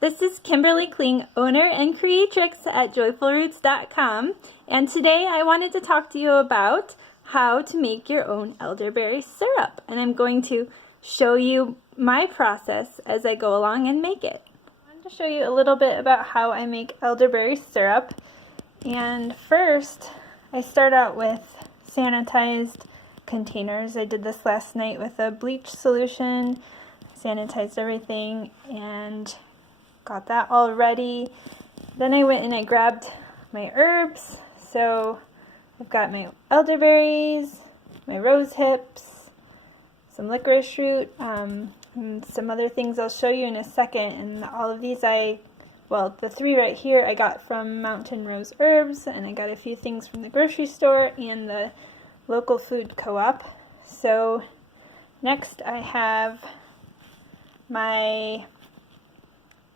This is Kimberly Kling, owner and creatrix at joyfulroots.com, and today I wanted to talk to you about how to make your own elderberry syrup, and I'm going to show you my process as I go along and make it. I wanted to show you a little bit about how I make elderberry syrup, and first I start out with sanitized containers. I did this last night with a bleach solution, sanitized everything, and got that all ready. Then I went and I grabbed my herbs. So I've got my elderberries, my rose hips, some licorice root, and some other things I'll show you in a second. And all of these the three right here I got from Mountain Rose Herbs, and I got a few things from the grocery store and the local food co-op. So next I have my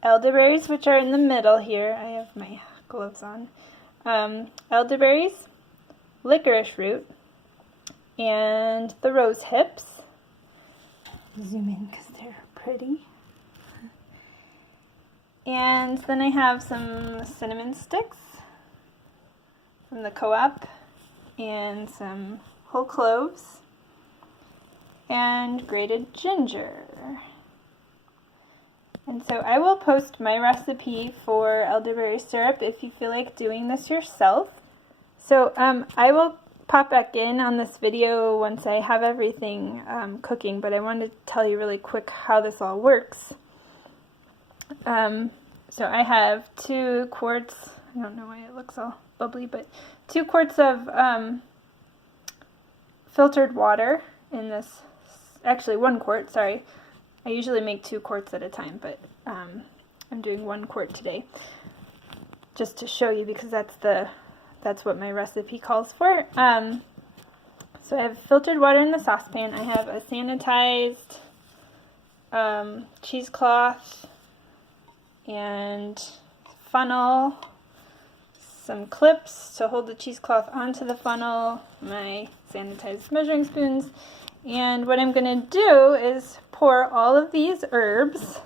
elderberries, which are in the middle here. I have my gloves on. Elderberries, licorice root, and the rose hips. Zoom in because they're pretty. And then I have some cinnamon sticks from the co-op, and some whole cloves, and grated ginger. And so I will post my recipe for elderberry syrup if you feel like doing this yourself. So I will pop back in on this video once I have everything cooking, but I wanted to tell you really quick how this all works. So I have 2 quarts, I don't know why it looks all bubbly, but 2 quarts of filtered water in this, actually 1 quart, sorry. I usually make 2 quarts at a time, but I'm doing 1 quart today, just to show you, because that's what my recipe calls for. So I have filtered water in the saucepan. I have a sanitized cheesecloth and funnel, some clips to hold the cheesecloth onto the funnel, my sanitized measuring spoons. And what I'm going to do is pour all of these herbs,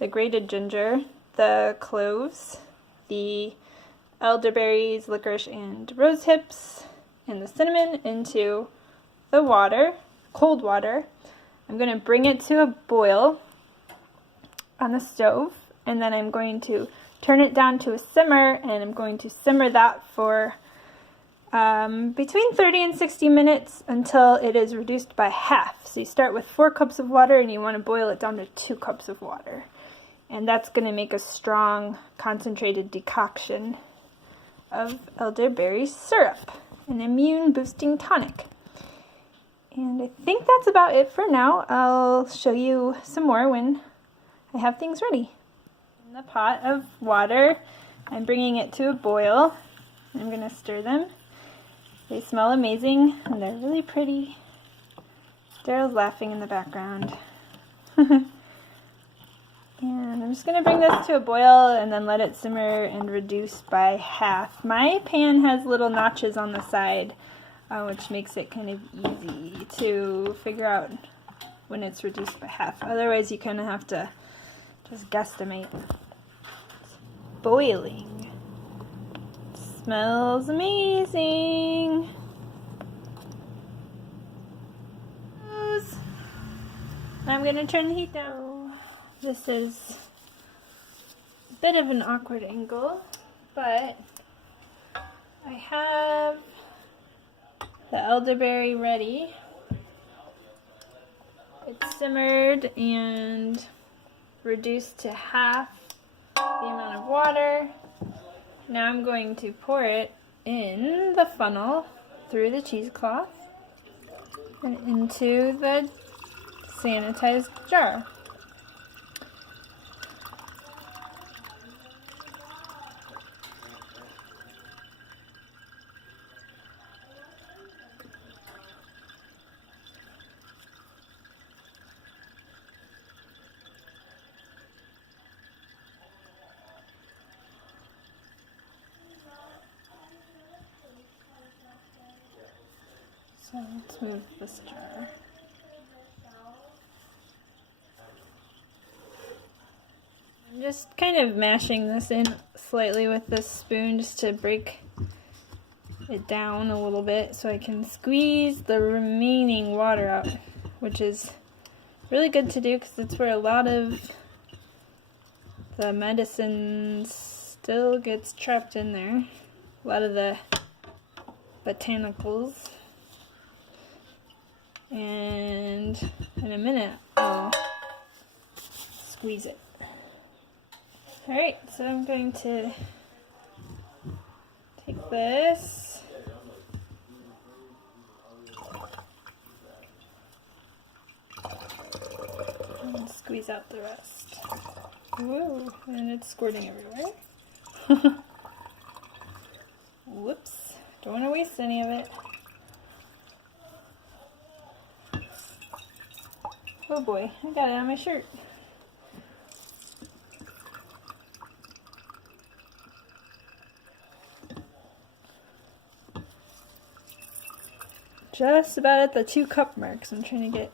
the grated ginger, the cloves, the elderberries, licorice, and rose hips, and the cinnamon into the water, cold water. I'm going to bring it to a boil on the stove, and then I'm going to turn it down to a simmer, and I'm going to simmer that for between 30 and 60 minutes until it is reduced by half. So you start with 4 cups of water and you want to boil it down to 2 cups of water. And that's going to make a strong, concentrated decoction of elderberry syrup, an immune-boosting tonic. And I think that's about it for now. I'll show you some more when I have things ready. In the pot of water, I'm bringing it to a boil. I'm going to stir them. They smell amazing, and they're really pretty. Daryl's laughing in the background. And I'm just going to bring this to a boil and then let it simmer and reduce by half. My pan has little notches on the side, which makes it kind of easy to figure out when it's reduced by half. Otherwise, you kind of have to just guesstimate. It's boiling. Smells amazing. I'm going to turn the heat down. This is a bit of an awkward angle, but I have the elderberry ready. It's simmered and reduced to half the amount of water. Now I'm going to pour it in the funnel through the cheesecloth and into the sanitized jar. So let's move this jar. I'm just kind of mashing this in slightly with this spoon just to break it down a little bit so I can squeeze the remaining water out, which is really good to do because it's where a lot of the medicine still gets trapped in there. A lot of the botanicals. And in a minute I'll squeeze it. Alright, so I'm going to take this and squeeze out the rest. Whoa, and it's squirting everywhere. Whoops, don't want to waste any of it. Oh boy, I got it on my shirt. Just about at the 2 cup mark, so I'm trying to get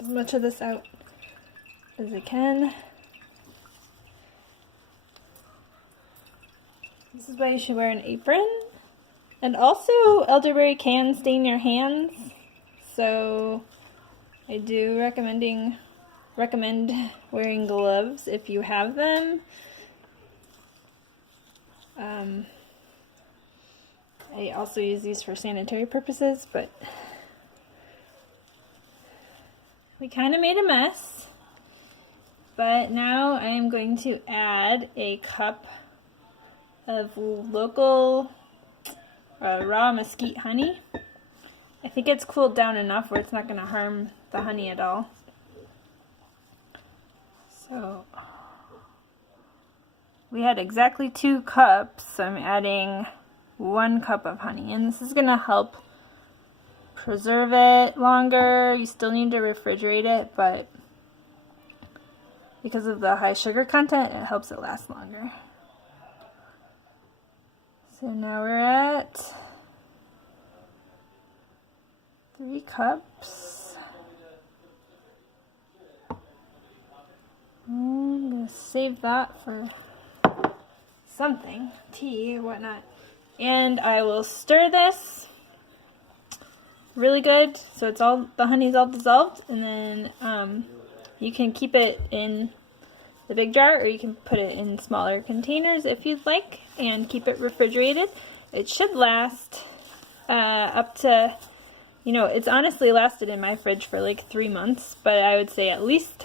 as much of this out as I can. This is why you should wear an apron. And also, elderberry can stain your hands, so I do recommend wearing gloves if you have them. I also use these for sanitary purposes, but we kind of made a mess. But now I am going to add a cup of local raw mesquite honey. I think it's cooled down enough where it's not going to harm the honey at all. So we had exactly 2 cups, so I'm adding 1 cup of honey, and this is going to help preserve it longer. You still need to refrigerate it, but because of the high sugar content, it helps it last longer. So now we're at 3 cups. I'm going to save that for something, tea or whatnot. And I will stir this really good so it's all, the honey's all dissolved, and then you can keep it in the big jar, or you can put it in smaller containers if you'd like and keep it refrigerated. It should last up to, you know, it's honestly lasted in my fridge for like 3 months, but I would say at least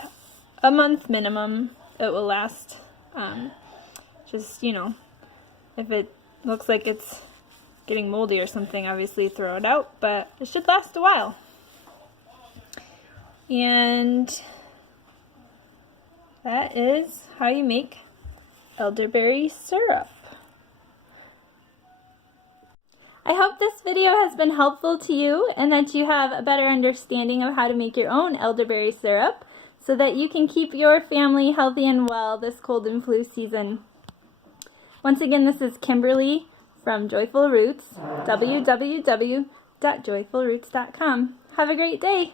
a month minimum it will last. Just, you know, if it looks like it's getting moldy or something, obviously throw it out, but it should last a while. And that is how you make elderberry syrup. I hope this video has been helpful to you and that you have a better understanding of how to make your own elderberry syrup so that you can keep your family healthy and well this cold and flu season. Once again, this is Kimberly from Joyful Roots, www.joyfulroots.com. Have a great day!